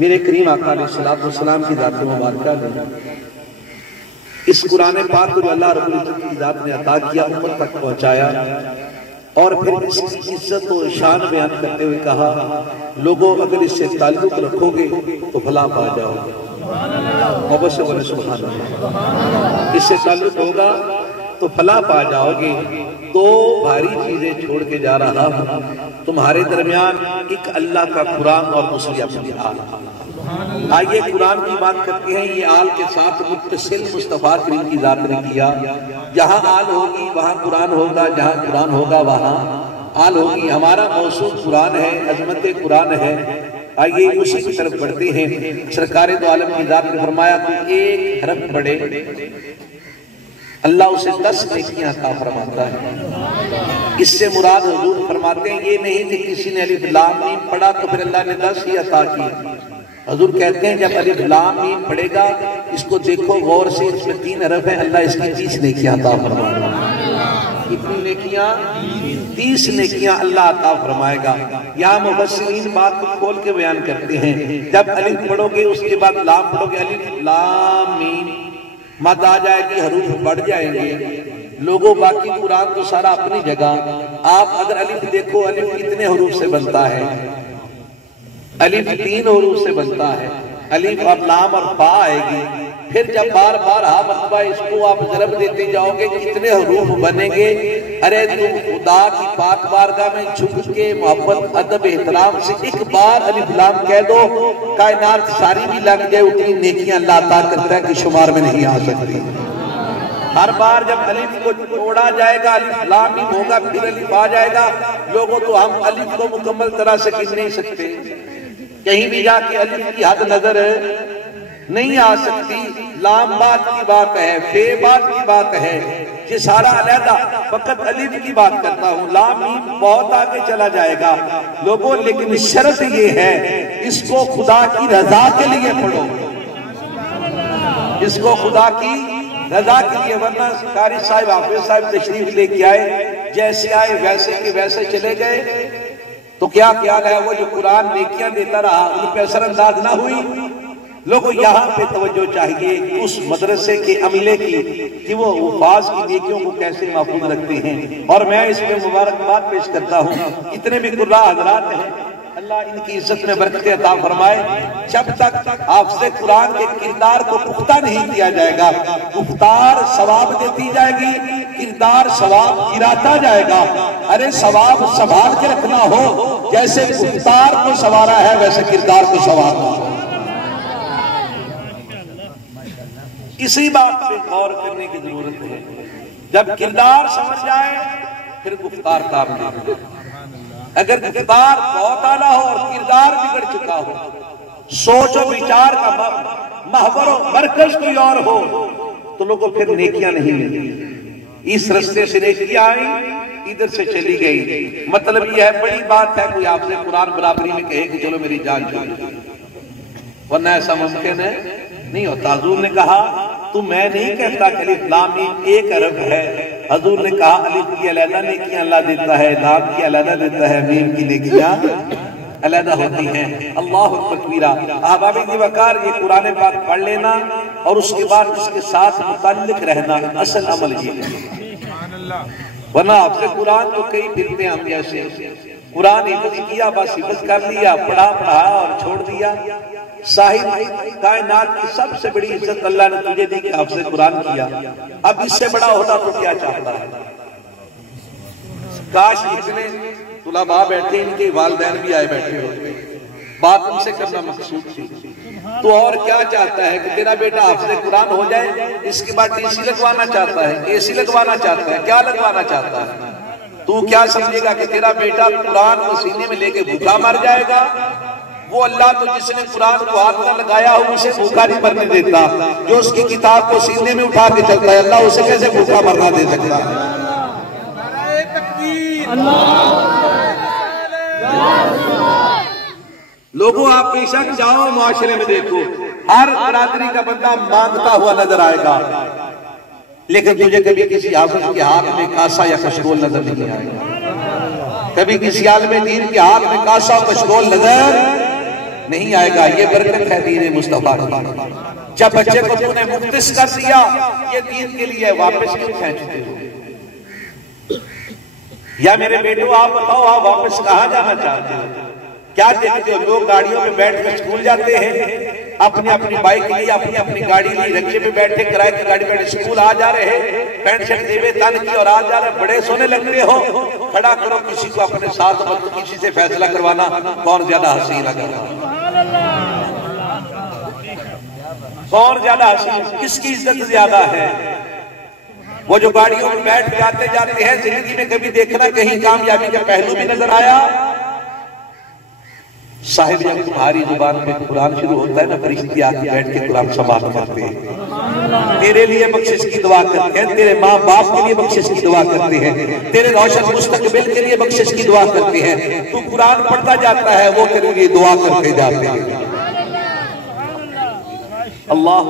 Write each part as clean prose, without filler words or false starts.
मेरे करीम आका अलैहिस्सलाम की जात मुबारका ने इस कुरान पाक को अल्लाह रब्बुल इज्जत की जात ने अता किया, उम्मत तक पहुंचाया और फिर इसकी इज्जत और शान बयान करते हुए कहा, लोगों अगर इससे ताल्लुक रखोगे तो भला पा जाओगे। इससे ताल्लुक होगा तो भला पा जाओगे। दो भारी चीजें छोड़ के जा रहा हूं तुम्हारे दरमियान, एक अल्लाह का कुरान और दूसरी अपनी आल। आइए कुरान की बात करते हैं। ये आल के साथ मुत्तसिल मुस्तफा करीम की जात ने किया। जहां आल होगी वहां कुरान होगा, जहां कुरान होगा वहां आल होगी। हमारा मौसूल कुरान है, अजमत कुरान है। आइए उसी की तरफ बढ़ते हैं। सरकार दो आलम की जात ने फरमाया कि एक हरफ पढ़े अल्लाह उसे 10 नेकियां अता फरमाता है। इससे मुराद हुजूर फरमाते हैं ये नहीं कि किसी ने अलिफ लाम मीम पढ़ा तो फिर अल्लाह ने 10 ही अता की। हुजूर कहते हैं जब अलिफ लाम मीम पढ़ेगा इसको देखो गौर से, इसमें 3 हरफ है, अल्लाह इसकी 30 नेकियां अता फरमाएगा। कितनी नेकियां? 30 नेकियां अल्लाह अता फरमाएगा। यहाँ मुफस्सिरीन बात को खोल के बयान करते हैं। जब अलिफ पढ़ोगे उसके बाद लाम पढ़ोगे, अलिफ लाम मीम मत आ जाएगी, हरूफ बढ़ जाएंगे। लोगों बाकी कुरान तो सारा अपनी जगह। आप अगर अलिफ देखो, अलिफ कितने हरूफ से बनता है? अलिफ 3 हरूफ से बनता है। अलिफ और लाम और फा आएगी। फिर जब बार बार हा मरतबा इसको आप जरब देते जाओगे कितने हरूफ बनेंगे। अरे तुम खुदा की पाक बारगाह में झुक के मोहब्बत अदब एहतराम से एक बार अलिफ लाम कह दो, कायनात सारी भी लग जाए, उतनी नेकियां अल्लाह अता करता है कि शुमार में नहीं आ सकती। हर बार जब अलिफ को तोड़ा जाएगा, अलिफ लाम ही होगा, फिर अलिफ आ जाएगा। लोगों तो हम अलिफ को मुकम्मल तरह से गिन नहीं सकते। कहीं भी जाके अलिफ की हद नजर नहीं आ सकती। लाम बात की बात है, बे बात की बात है, ये सारा अलहदा फकत अलिफ की बात करता हूँ। लाम मीम बहुत आगे चला जाएगा लोगों, लेकिन शर्त ये है इसको खुदा की रजा के लिए पढ़ो, इसको खुदा की रजा के लिए। वरना कारी साहब हाफिज साहब तशरीफ लेके आए, जैसे आए वैसे के वैसे चले गए, तो क्या ख्याल है वो जो कुरान नेकियां देता रहा उन पे असरअंदाज ना हुई? लोगों यहाँ पे तवज्जो चाहिए उस मदरसे के अमले की कि वो उफाज की नेकियों को कैसे महफूज रखते हैं। और मैं इसमें मुबारकबाद पेश करता हूँ। इतने भी कुर्रा हजरात हैं, अल्लाह इनकी इज्जत में बरकत अता फरमाए। जब तक आपसे कुरान के किरदार को पुख्ता नहीं किया जाएगा, पुख्तार सवाब देती जाएगी, किरदार सवाब गिराता जाएगा। अरे सवाब संभाल के रखना हो, जैसे पुख्तार को संवारा है वैसे किरदार को संवारना हो। इसी बात पे गौर करने की जरूरत है। जब किरदार समझ जाए फिर गुफ्तार काम नहीं। अगर किरदार बहुत आला हो और किरदार बिगड़ चुका हो, सोच और विचार का महवर मरकज कोई और हो, तो लोगों फिर नेकियां नहीं मिलती। इस रास्ते से नेकियां आई, इधर से चली गई। मतलब यह है बड़ी बात है कोई आपसे कुरान बराबरी में कहे कि चलो मेरी जान छोड़, वरना ऐसा मुमकिन है नहीं होता। हुजूर ने कहा तू मैं नहीं कहता कि अलिफ लाम मीम एक हरफ है। हुजूर ने कहा अलिफ की अलहदा नेकियां अल्लाह देता है, लाम की अलहदा देता है, मीम की नेकियां अलहदा होती हैं। अल्लाहु अकबर। अहबाब वकार ये कुरान पाक पढ़ लेना और उसके बाद उसके साथ मुताल्लिक रहना असल अमल ये है। वरना आपसे कुरान तो कई फिरते हम जैसे कुरान हिफ्ज किया, बस हिफ्ज कर लिया, पढ़ा और छोड़ दिया। साहिब कायनात की सबसे बड़ी इज्जत अल्लाह ने तुझे दी कि आपसे कुरान किया। अब इससे बड़ा होता तो क्या चाहता है? काश इतने तुलाबा बैठे, इनके वालिदैन भी आए बैठे होते, बात उनसे करना मकसूद थी। तो और क्या चाहता है कि तेरा बेटा आपसे कुरान हो जाए, इसके बाद टीसी लगवाना चाहता है, एसी लगवाना चाहता है, क्या लगवाना चाहता है? तू क्या समझेगा कि तेरा बेटा कुरान को सीने में लेके भूखा मर जाएगा? वो अल्लाह तो जिसने कुरान को हाथ न लगाया हो उसे भूखा नहीं मरने देता। जो उसकी किताब को सीने में उठा के चलता है, अल्लाह उसे कैसे भूखा मरना दे सकता? लोगों आप बेशक जाओ मुआशरे में देखो, हर बरादरी का बंदा मांगता हुआ नजर आएगा, लेकिन तुझे कभी किसी हाफिज के हाथ में कासा या कशकोल नजर नहीं आएगा। कभी किसी आलिम दीन के हाथ में कासा कशकोल नजर नहीं आएगा। ये बरकत है दीन मुस्तफा की। जब बच्चे को तूने मुख्तिस कर दिया, ये दीन के लिए, वापस क्यों खींचते हो? या मेरे बेटो आप बताओ, आप वापस कहाँ जाना चाहते हो? क्या देखते हो? लोग गाड़ियों में बैठ कर स्कूल जाते हैं, अपनी अपनी बाइक ली, अपनी अपनी गाड़ी ली, रिक्शे में बैठे, किराए की गाड़ी बैठे स्कूल आ जा रहे हैं, पैंट शर्ट देवे तन की और आ जा रहे, बड़े सोने लगते हो। खड़ा करो किसी को अपने साथ, मत किसी से फैसला करवाना कौन ज्यादा हसीन लगा, कौन ज्यादा हसीन, किसकी इज्जत ज्यादा है। वो जो गाड़ियों में बैठ के आते जाते हैं, जिंदगी में कभी देखना कहीं कामयाबी का पहलू भी नजर आया? साहिब जब तुम्हारी जुबान पे कुरान शुरू होता है ना, फरिश्ते आके बैठ के कुरान समाप्त करते हैं, तेरे लिए बख्शिश की दुआ करते हैं, तेरे माँ बाप के लिए बख्शिश की दुआ करते हैं, तेरे रोशन मुस्तकबिल के लिए बख्शिश की दुआ करते हैं। तू कुरान पढ़ता जाता है, वो तेरे लिए दुआ करते जाते हैं। अल्लाह,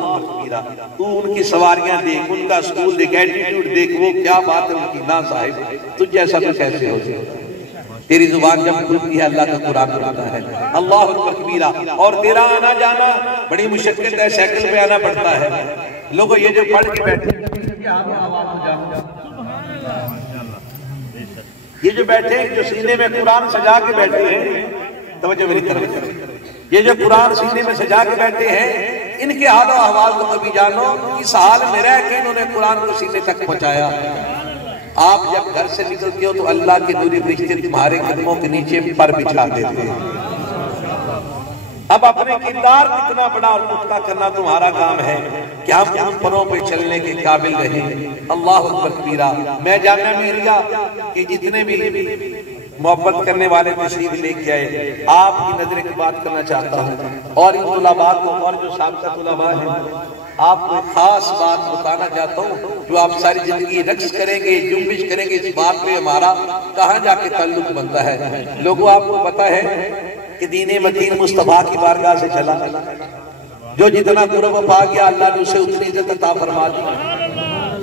तू उनकी सवारियां देख, उनका स्कूल देख, एटीट्यूड देख, वो क्या बात है उनकी। ना साहिब, तुझ जैसा तो कैसे हो सकता? तेरी जुबान जब खुलती है अल्लाह का कुरान पढ़ता है, अल्लाह अकबर कबीरा। और तेरा आना जाना बड़ी मुश्किल है, साइकिल पे आना पड़ता है। लोगों ये जो पढ़ के बैठे, ये जो बैठे, जो सीने में कुरान सजा के बैठे हैं, तवज्जो मेरी तरफ, ये जो कुरान सीने में सजा के बैठे हैं, इनके हाल और अहवाल को कभी जानो। इस हाल में रह के इन्होंने कुरान को सीने तक पहुंचाया। आप जब घर से निकलते हो तो अल्लाह के नूरी फरिश्ते तुम्हारे कदमों के नीचे पर बिछा देते हैं। अब अपने किरदार कितना बड़ा और पुख्ता करना तुम्हारा काम है कि हम उन परों पर चलने के काबिल रहे। अल्लाह अकबर कबीरा। मैं जामिया मिलिया कि जितने भी मोहब्बत करने वाले तशरीफ लेके आए, आपकी नजर की बात करना चाहता हूँ, और इन तुलबा को और जो साबका तुलबा है, आपको खास बात बताना चाहता हूँ जो आप सारी जिंदगी रक्स करेंगे, जुम्बिश करेंगे। इस बात पे हमारा कहाँ जाके ताल्लुक बनता है। लोगों, आपको पता है कि दीने मतीन मुस्तफा की बारगाह से चला, जो जितना कुर्ब पा गया अल्लाह ने उसे उतनी इज्जत अता फरमा दी।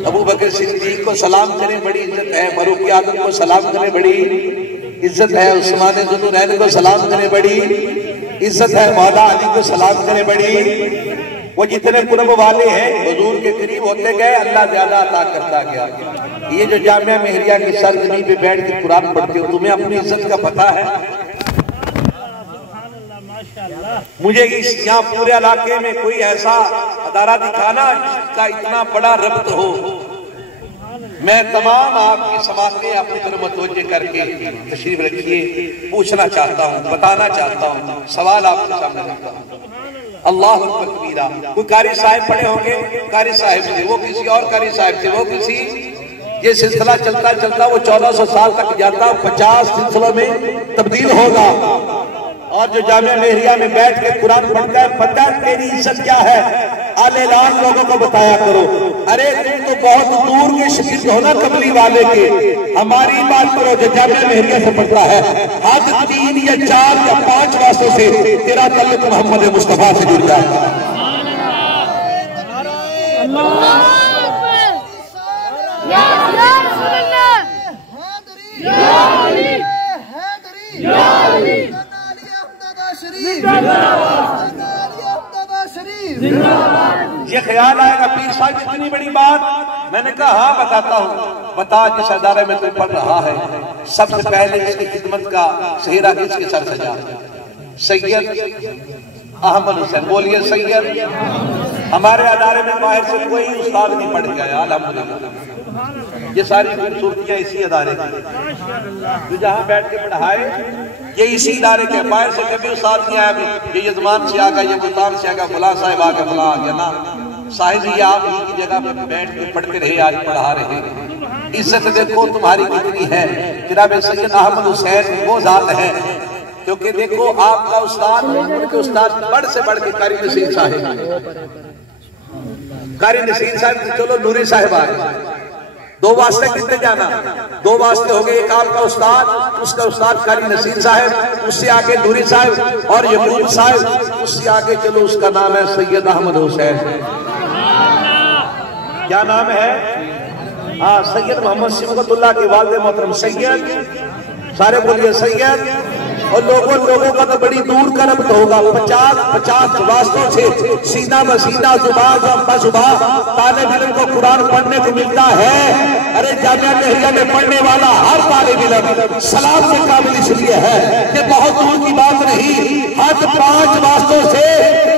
अबू बकर सिद्दीक को सलाम करें बड़ी इज्जत है, फारूक आजम को सलाम करें बड़ी इज्जत है, उस्मान ज़ुन्नूरैन को सलाम करें बड़ी इज्जत है, मौला अली को सलाम करें बड़ी। वो जितने कुर्ब वाले हैं हुजूर के करीब होते गए, अल्लाह ज्यादा अता करता गया। ये जो जामिया मिलिया की सरजमी पे बैठ के कुरान पढ़ते हो, तुम्हें अपनी इज्जत का पता है? मुझे इस यहाँ पूरे इलाके में कोई ऐसा अदारा दिखाना जिसका इतना बड़ा रब्त हो। मैं तमाम आपकी समाज में अपनी तरफ मतवज्जे करके तशरीफ रखिए, पूछना चाहता हूँ, बताना चाहता हूँ, सवाल आपके सामने रखता हूँ। अल्लाह अकबर कबीरा। कोई कारी साहब पढ़े होंगे, कारी साहब थे, वो किसी और कारी साहब थे, वो किसी, ये सिलसिला चलता चलता वो 1400 साल तक जाता, 50 सिलसिलों में तब्दील होगा। और जो जामिया मिलिया में बैठ के कुरान पढ़ता है, पता है तेरी इज्जत क्या है, आलेलान लोगों को बताया करो। अरे तुम तो बहुत दूर के शिकिस्त हो ना कबली वाले के, हमारी बात करो जो जामिया मिलिया से पढ़ता है। हद 3 या 4 या 5 वास्तों से तेरा ताल्लुक मोहम्मद मुस्तफा से जुड़ता है। ये ख्याल आएगा पीर साहब इतनी बड़ी बात, मैंने कहा हाँ बताता हूँ। बता जिस अदारे में तू पढ़ रहा है, सबसे पहले इसकी खिदमत का सेहरा किसके सर सजा? सैयद अहमद हुसैन। बोलिए सैयद। हमारे अदारे में बाहर से कोई उस्ताद नहीं पढ़ गया अल्हम्दुलिल्लाह। ये सारी खूबसूरतियां इसी अदारे की, जो जहाँ बैठ के पढ़ाए ये इसी इदारे के। बाहर से कभी उस्ताद नहीं आया, ये यजमान से आ गया, ये मुल्तान से आ गया, फलां साहिब आ गया, फलां आ गया ना। साहिब ये आप ही की जगह पे बैठ के पढ़ते रहे, आज पढ़ा रहे। इज्जत देखो तुम्हारी कितनी है। जनाब सैयद अहमद हुसैन वो जात है, क्योंकि देखो आपका उस्ताद, उनके उस्ताद बढ़ से बढ़ के कारी नसीर साहिब, कारी नसीर साहिब, चलो नूरी साहिब आ गए। 2 वास्ते कितने जाना? 2 वास्ते हो गए, एक आपका उस्ताद, उसका उस्ताद कारी नसीर साहब, उससे आगे नूरी साहब और यकूब साहब, उससे आगे चलो उसका नाम है सैयद अहमद हुसैन। क्या नाम है? हाँ, सैयद मोहम्मद सिबगतुल्लाह के वालिद मोहतरम सैयद। सारे बोलिए सैयद और लोगों का तो बड़ी दूर का रब्त होगा। 50 वास्तों से सीना मसीना जुबान तालिब इल्म को कुरान पढ़ने को मिलता है। अरे जामिया मिल्लिया में पढ़ने वाला हर तालिब इल्म सलाम के काबिल इसलिए है कि बहुत दूर की बात नहीं, हद 5 वास्तों से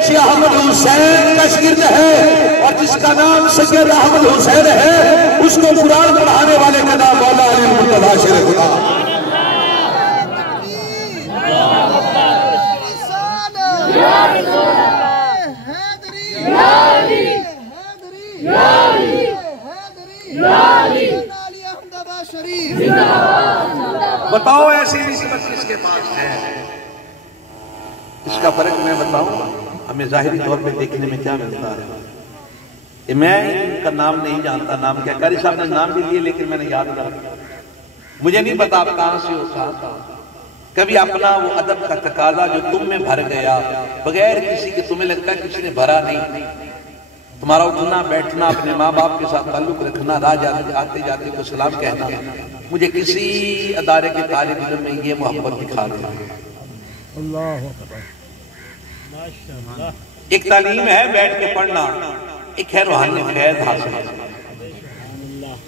शेख अहमद हुसैन का शिर्द है और जिसका नाम सैयद अहमद हुसैन है उसको कुरान पढ़ाने वाले का नाम मौला अली मुर्तज़ा शेर खुदा। बताओ ऐसी निस्बत किसके पास है? इसका फर्क मैं बताऊंगा, हमें जाहिरी तौर पे देखने में क्या मिलता है। मैं इनका नाम नहीं जानता, नाम क्या कारी साहब ने नाम भी लिए लेकिन मैंने याद नहीं रखा। मुझे नहीं पता आप कहां से हो, कभी अपना वो अदब का तकाजा जो तुम में भर गया बगैर किसी के, तुम्हें लगता है किसी ने भरा नहीं, तुम्हारा उठना बैठना, अपने माँ बाप के साथ ताल्लुक रखना, राह आते जाते को सलाम कहना, मुझे किसी अदारे के तालिब इल्म में ये मोहब्बत दिखा दे। एक तालीम है बैठ के पढ़ना, एक है रूहानी फैज़ हासिल,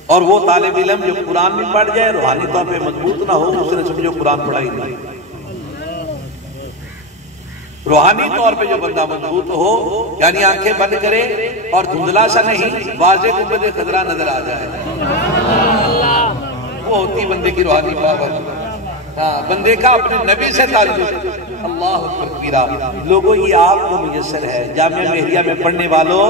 और वो तालिब इल्म जो कुरान भी पढ़ जाए रूहानी तौर पे मजबूत ना हो, उसने समझो कुरान पढ़ा ही नहीं। रूहानी तौर पे जो बंदा मजबूत हो, यानी आंखें बंद करे और धुंधला सा नहीं, वाज़े गुंबद खदरा नजर आ जाए, वो होती बंदे की रूहानी पावर। हाँ, बंदे का अपने नबी से ताल्लुक। अल्लाह अकबर कबीरा। लोगों ये आपको मुयस्सर है, जामिया मिल्लिया में पढ़ने वालों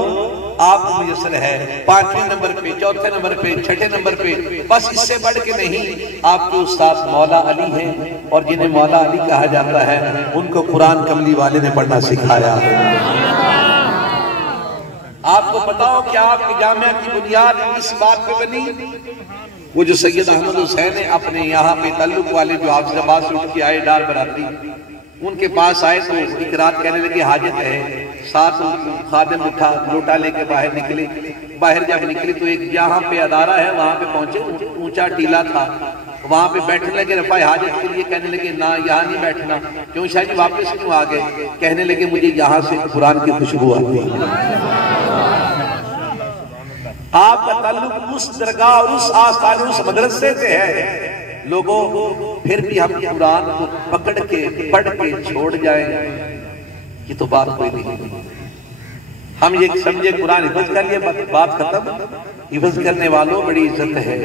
आपको मुयस्सर है, 5वें नंबर पे, 4थे नंबर पे, 6ठे नंबर पे, बस इससे बढ़ के नहीं। आपके उस्ताद मौला अली हैं और जिन्हें मौला अली कहा जाता है उनको कुरान कमली वाले ने पढ़ना सिखाया। आपको बताओ कि आपकी जामिया की बुनियाद इस बात पे बनी, वो जो सैयद अहमद हुसैन है अपने यहाँ पे ताल्लुक वाले जो हाफिजाबाद से उठ के आए डार बराती, उनके पास आए तो एक रात कहने लगे हाजत है, साथ खादिम उठा लोटा लेके बाहर निकले। बाहर जब निकले तो एक यहाँ पे अदारा है वहां पे पहुंचे, ऊंचा टीला था, वहां पे बैठने लगे रफाए हाजत के लिए। कहने लगे ना यहाँ नहीं बैठना। क्यों शाह जी वापस क्यों आ गए? कहने लगे मुझे यहाँ से कुरान की खुशबू आती है। आपका ताल्लुक उस दरगाह और उस आस्थान उस मदरसे से है। लोगों फिर भी हम कुरान को पकड़ के पढ़ के छोड़ जाए, ये तो बात कोई नहीं। हम ये समझे कुरान हिफ्ज कर लिए, बात खत्म। हिफ्ज करने वालों बड़ी इज्जत है,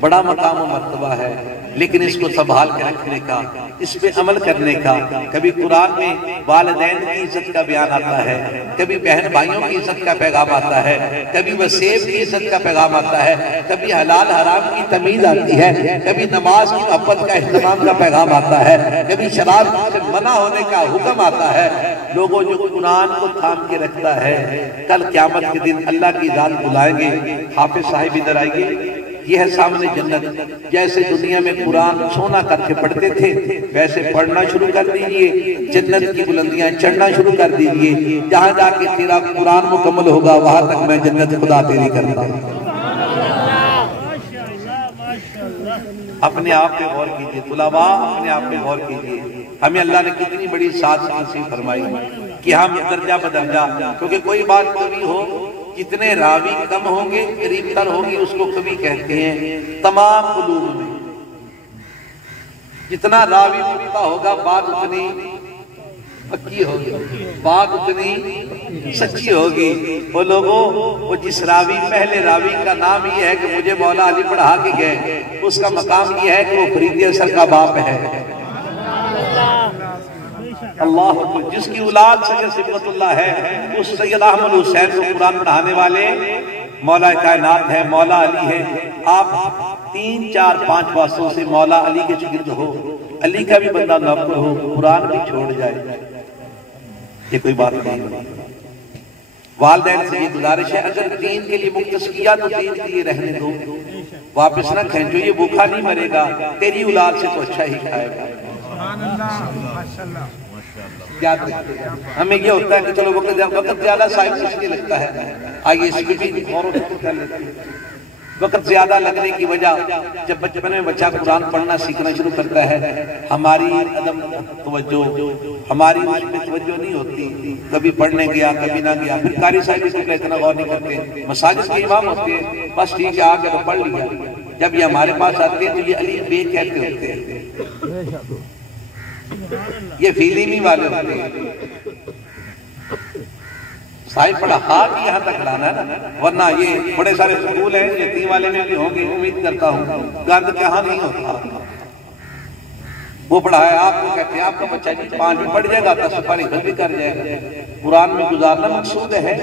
बड़ा मकाम और मर्तबा है, लेकिन इसको संभाल के रखने का, इस पे अमल करने का। कभी कुरान में वालिदैन की इज्जत का बयान आता है, कभी बहन भाइयों की इज्जत का पैगाम आता है, कभी वसेब की इज्जत का पैगाम आता है, कभी हलाल हराम की तमीज आती है, कभी नमाज की मोहब्बत का इहतमाम का पैगाम आता है, कभी शराब से मना होने का हुक्म आता है। लोगों जो कुरान को थाम के रखता है, कल क़यामत के दिन अल्लाह की जात बुलाएंगे, हाफिज साहिब इधर आएंगे, यह है सामने जन्नत। जैसे दुनिया में कुरान सोना करके पढ़ते थे, वैसे पढ़ना शुरू कर दीजिए, जन्नत की बुलंदियां चढ़ना शुरू कर दीजिए। जहां जाके तेरा कुरान मुकम्मल होगा वहां तक मैं जन्नत खुदा तेरी करता हूं। अपने आप पे गौर कीजिए तुलाबा, अपने आप पे गौर कीजिए। हमें अल्लाह ने कितनी बड़ी साथ नसीब फरमाई कि हम दर्जा बदर्जा, क्योंकि कोई बात कभी हो, कितने रावी कम होंगे करीब तर होगी, उसको कभी कहते हैं। तमाम उलूम में जितना रावी पुख्ता होगा बात उतनी पक्की होगी, बात उतनी सच्ची होगी। वो लोगों, वो जिस रावी, पहले रावी का नाम ये है कि मुझे मौला अली पढ़ा के गए, उसका मकाम ये है कि वो फरीदी असर का बाप है। अल्लाह, जिसकी औलाद सैयद सिफ़तुल्लाह है, उस सैयद अहमद हुसैन को कुरान पढ़ाने वाले मौला कायनात है, मौला अली है। आप 3, 4, 5 वास्तों से मौला अली के शागिर्द हो, अली का भी बंदा नौकर हो, कुरान भी छोड़ जाए, ये कोई बात नहीं। वालिदैन से ये गुजारिश है, अगर दीन के लिए मुख्तस किया तो दीन के लिए रहने दो, वापस न खींचो। ये भूखा नहीं मरेगा, तेरी औलाद से तो अच्छा ही खाएगा। याद रखिएगा, हमें ये होता है कि चलो वक्त ज्यादा साहिब इसलिए लगता है, आइए इसमें भी और कर लेते हैं। वक्त ज्यादा लगने की वजह, जब बचपन में बच्चा कुरान पढ़ना सीखना शुरू करता है, हमारी अदम तवज्जो, हमारी उसमें तवज्जो नहीं होती, कभी पढ़ने गया कभी ना गया। फिर कारी साहब इसलिए इतना गौर नहीं करते, मसाजिद के इमाम होते हैं, बस ठीक है आके तो पढ़ लिया। जब ये हमारे पास आते हैं तो ये अली बे कहते होते हैं, ये फिल्मी वाले होते हैं। साहिब पढ़ा हाथ यहाँ तक लाना है ना, वरना ये बड़े सारे स्कूल हैं यतीम वाले में भी होंगे, उम्मीद करता हूँ गर्द कहाँ नहीं होता। वो पढ़ा है आपको, कहते हैं आपका बच्चा जी 5 भी पढ़ जाएगा, 10 पारी घर भी कर जाएगा। कुरान में गुजारना मकसूद है।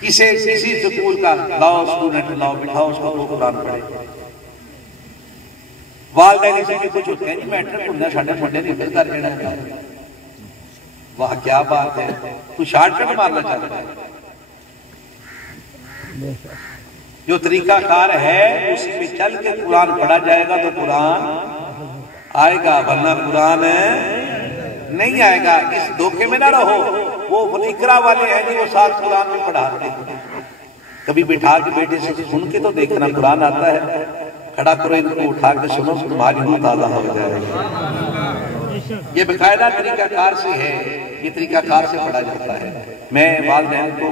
किसी स्कूल का लाओ स्टूडेंट लाओ बिठाओ उसको, वो कुरान पढ़े। वालदैन से भी कुछ होते हैं जी, मैट्रिक होना साढ़े मुंडे नहीं कर देना। वाह क्या बात है, तू शॉर्टकट मारना चाहता है। जो तरीकाकार है उसी पे चल के कुरान पढ़ा जाएगा तो कुरान आएगा, वरना कुरान नहीं आएगा। इस धोखे में ना रहो। वो इकरा वाले हैं जो वो साथ कुरान में पढ़ाते हैं, कभी बिठा के बेटे से सुन के तो देखना कुरान आता है, खड़ा करो इनको उठा के सुनो, तुम्हारी रूह ताज़ा हो जाएगी। ये बेकायदा तरीकाकार से है, ये तरीकाकार से पढ़ा जाता है। मैं वालिदैन को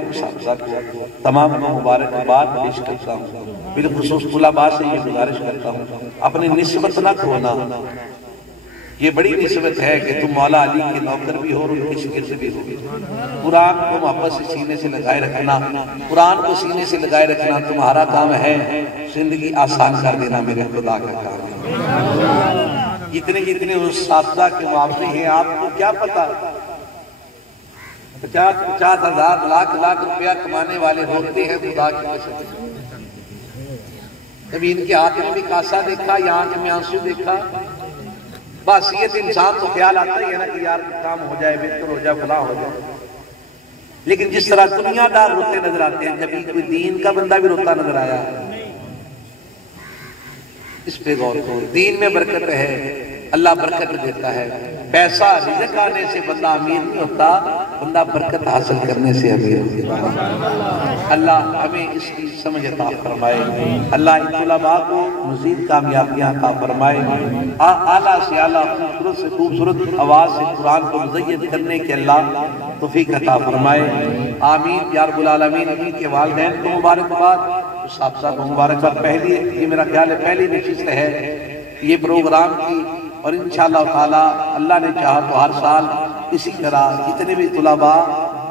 तमाम मुबारकबाद पेश करता हूँ, बिलखुसूस तुलबा से ये गुजारिश करता हूँ अपनी निस्बत न खोना। ये बड़ी निस्बत है कि तुम मौला अली के नौकर भी हो और उनके शिगिर्द भी हो। कुरान को मोहब्बत से सीने से लगाए रखना, कुरान को सीने से लगाए रखना तुम्हारा काम है। जिंदगी आसान कर देना मेरे खुदा का काम है। इतने जितने उस साथदा के मुआवजे हैं, आपको क्या पता 50-50 हजार लाख रुपया कमाने वाले होते हैं खुदा की कसम। कभी इनके हाथ में भी कासा देखा या आंख में आंसू देखा, बस ये तो इंसान तो ख्याल आता ही है ना कि यार काम हो जाए, बेहतर हो जाए, फला हो जाए। लेकिन जिस तरह दुनियादार रोते नजर आते हैं, कभी कोई दीन का बंदा भी रोता नजर आया, इस पे गौर करो। दीन में बरकत है, अल्लाह बरकत देता है। पैसा रिज़्क़ आने से बंदा अमीर नहीं होता, बंदा बरकत हासिल करने से अमीर होता है। अल्लाह हमें इसकी समझ अता फरमाए, अल्लाह इन तुलबा को मज़ीद कामयाबियाँ अता फरमाए। आला से आला खूबसूरत से खूबसूरत आवाज़ से कुरान को मुज़य्यन करने के अल्लाह तौफ़ीक़ अता फरमाए। आमीन या रब्बुल आलमीन। इनके वालिदैन को मुबारकबाद, साहब को मुबारकबाद। पहली ये मेरा ख्याल है पहली नशिस्त है ये प्रोग्राम की, और इंशाअल्लाह ताला अल्लाह ने चाहा तो हर साल इसी तरह जितने भी तुलबा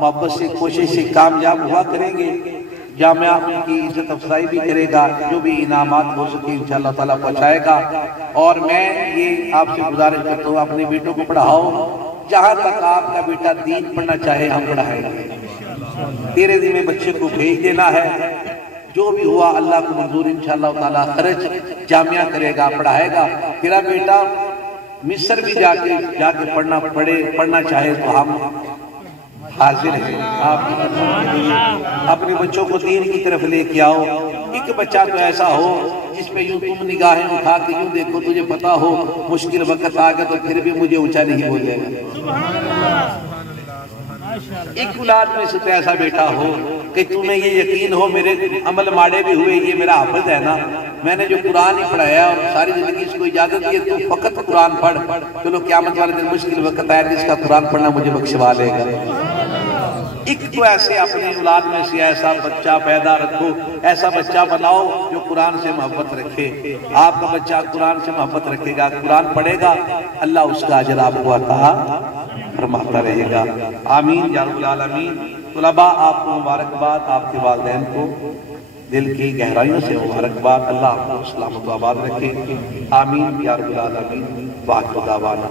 मोहब्बत से कोशिश से कामयाब हुआ करेंगे, जामिया उनकी इज्जत अफजाई भी करेगा, जो भी इनामात हो सके इंशाअल्लाह ताला पहुँचाएगा। और मैं ये आपसे गुजारिश करता हूँ अपने बेटों को पढ़ाओ, जहाँ तक आपका बेटा दीन पढ़ना चाहे हम पढ़ाएंगे। तेरे दिन में बच्चे को भेज देना है, जो भी हुआ अल्लाह को मंजूर इंशाअल्लाह ताला खर्च जामिया करेगा, पढ़ाएगा। तेरा बेटा मिस्र भी जाके पढ़ना चाहे तो हम हाजिर हैं। आप अपने बच्चों को दीन की तरफ लेके आओ। एक बच्चा तो ऐसा हो जिसमें यूं तुम निगाहें उठा के यूं देखो, तुझे पता हो मुश्किल वक्त आ गया तो फिर भी मुझे ऊंचा नहीं बोलेगा। एक औलाद में से तो ऐसा बेटा हो कि तुम्हें ये यकीन हो मेरे अमल माड़े भी हुए, ये मेरा हाफिज है ना, मैंने जो कुरान ही पढ़ाया और सारी जिंदगी इसको इजाजत दी, तू फकत कुरान पढ़, चलो क़यामत वाले दिन मुश्किल वक्त आया जिसका कुरान पढ़ना मुझे बख्शवा लेगा। एक तो ऐसे अपनी औलाद में से ऐसा बच्चा पैदा रखो, ऐसा बच्चा बनाओ जो कुरान से मोहब्बत रखे। आपका बच्चा कुरान से मोहब्बत रखेगा, कुरान पढ़ेगा, अल्लाह उसका अजर आपको अता फरमाता रहेगा। आमीन या रब्बुल आलमीन। तुलबा आपको मुबारकबाद, आपके वालिदैन को दिल की गहराइयों से मुबारकबाद। अल्लाह आपको सलामत आबाद रखे। आमीन या रब्बुल आलमीन। वाक़िअ दावाना।